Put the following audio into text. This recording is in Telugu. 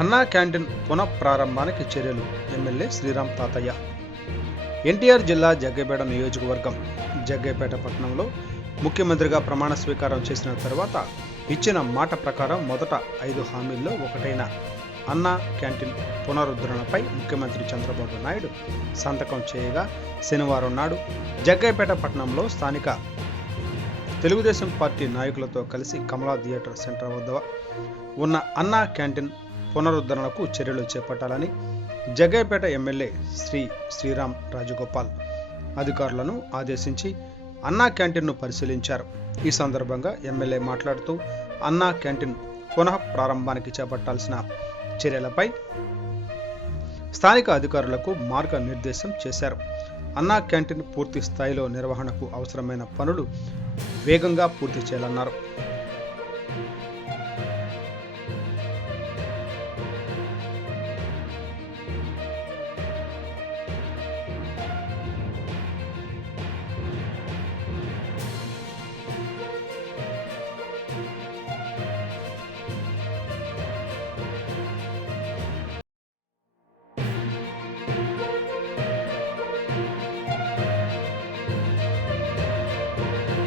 అన్నా క్యాంటీన్ పునఃప్రారంభానికి చర్యలు ఎమ్మెల్యే శ్రీరామ్ తాతయ్య. ఎన్టీఆర్ జిల్లా జగ్గైపేట నియోజకవర్గం జగ్గైపేట పట్టణంలో ముఖ్యమంత్రిగా ప్రమాణ స్వీకారం చేసిన తర్వాత ఇచ్చిన మాట ప్రకారం మొదట 5 హామీల్లో ఒకటైన అన్నా క్యాంటీన్ పునరుద్ధరణపై ముఖ్యమంత్రి చంద్రబాబు నాయుడు సంతకం చేయగా శనివారం నాడు జగ్గైపేట పట్టణంలో స్థానిక తెలుగుదేశం పార్టీ నాయకులతో కలిసి కమలా థియేటర్ సెంటర్ వద్ద ఉన్న అన్నా క్యాంటీన్ పునరుద్ధరణకు చర్యలు చేపట్టాలని జగ్గైపేట ఎమ్మెల్యే శ్రీరామ్ రాజగోపాల్ అధికారులను ఆదేశించి అన్నా క్యాంటీన్ను పరిశీలించారు. ఈ సందర్భంగా ఎమ్మెల్యే మాట్లాడుతూ అన్నా క్యాంటీన్ పునః ప్రారంభానికి చేపట్టాల్సిన చర్యలపై స్థానిక అధికారులకు మార్గనిర్దేశం చేశారు. అన్నా క్యాంటీన్ పూర్తి స్థాయిలో నిర్వహణకు అవసరమైన పనులు వేగంగా పూర్తి చేయాలన్నారు.